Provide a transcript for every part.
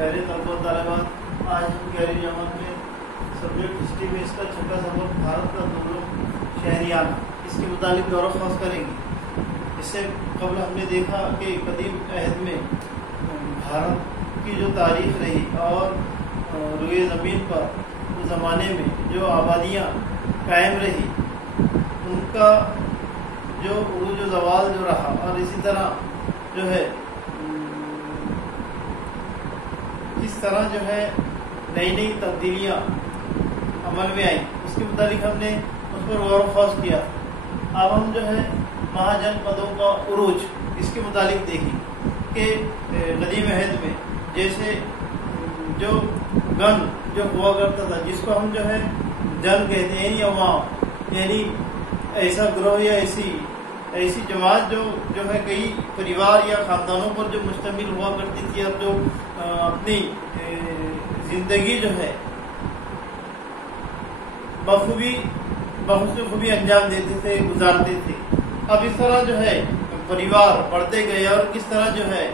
پیارے طلباء طالبات، آج ہم 11ویں جماعت میں سبجیکٹ ہسٹری میں اس کا چھٹا سبق بھارت کا دولت شہریانہ اس کے متعلق غور و خوض کریں گے۔ اس سے قبل ہم نے دیکھا کہ قدیم عہد میں بھارت کی جو تاریخ رہی اور روئے زمین پر اس زمانے میں جو آبادیاں قائم رہی ان کا جو عروج و زوال جو رہا، اور اسی طرح جو ہے کس طرح جو ہے نئی نئی تبدیلیاں عمل میں آئیں، اس کے متعلق ہم نے اس پر غور و خوض کیا۔ اب ہم جو ہے مہاجن پدوں کا عروج اس کے متعلق دیکھیں کہ قدیم عہد میں جیسے جو گن جو ہوا کرتا تھا، جس کو ہم جو ہے جن کہتے ہیں، یعنی عوام، یعنی ایسا گروہ یا ایسی جماعت جو ہے کئی پریوار یا خاندانوں پر جو مشتمل ہوا کرتی تھی، اور جو اپنی زندگی جو ہے بخوبی خوبی انجام دیتے تھے، گزارتے تھے۔ اب اس طرح جو ہے پریوار بڑھتے گئے اور کس طرح جو ہے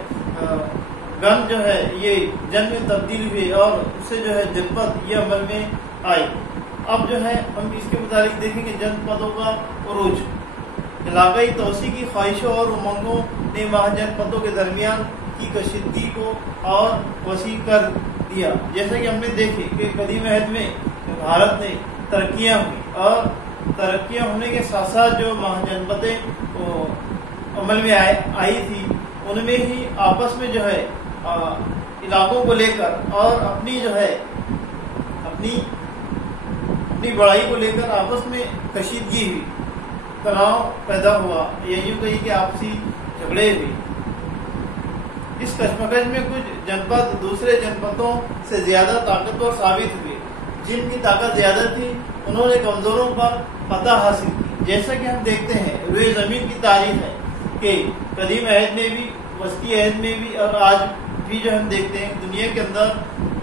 گن جو ہے یہ جن میں تبدیل ہوئے اور اس سے جو ہے جن پد یہ عمل میں آئی۔ اب جو ہے ہم اس کے متعلق دیکھیں کہ جن پدوں کا عروج، علاقائی توسیع کی خواہشوں اور امنگوں نے مہاجن پدوں کے درمیان کی کشیدگی کو اور وسیع کر دیا۔ جیسا کہ ہم نے دیکھی کہ قدیم عہد میں بھارت نے ترقیاں ہوئی، اور ترقیاں ہونے کے ساتھ ساتھ جو مہاجن پدیں عمل میں آئی تھی، ان میں ہی آپس میں جو ہے علاقوں کو لے کر اور اپنی جو ہے اپنی بڑائی کو لے کر آپس میں کشیدگی ہوئی، تناؤ پیدا ہوا، یا یوں کہی کہ آپسی جھگڑے ہوئے۔ اس کشمکش میں کچھ جنپد دوسرے جنپدوں سے زیادہ طاقتور ثابت ہوئے۔ جن کی طاقت زیادہ تھی انہوں نے کمزوروں پر فتح حاصل کی۔ جیسا کہ ہم دیکھتے ہیں روئے زمین کی تاریخ ہے کہ قدیم عہد میں بھی، وسطی عہد میں بھی، اور آج بھی جو ہم دیکھتے ہیں دنیا کے اندر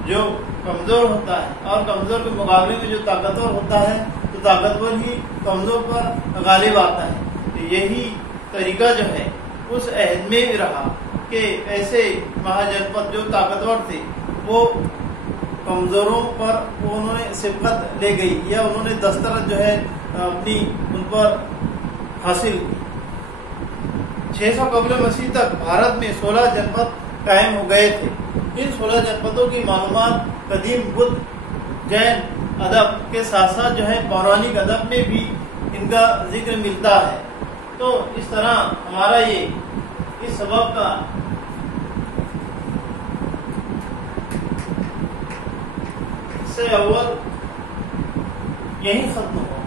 جو کمزور ہوتا ہے اور کمزور کے مقابلے میں جو طاقتور ہوتا ہے تو طاقتور ہی کمزور پر غالب آتا ہے۔ تو یہی طریقہ جو ہے اس عہد میں بھی رہا کہ ایسے مہاجنپد جو طاقتور تھے وہ کمزوروں پر انہوں نے سبقت لے گئی، یا انہوں نے دسترس جو ہے اپنی ان پر حاصل کی۔ 600 قبل مسیح تک بھارت میں 16 جنپد قائم ہو گئے تھے۔ ان 16 جنپدوں کی معلومات قدیم بدھ جین ادب کے ساتھ ساتھ جو ہے پورانک ادب میں بھی ان کا ذکر ملتا ہے۔ تو اس طرح ہمارا یہ اس سبق کا سے اول یہی ختم ہوا۔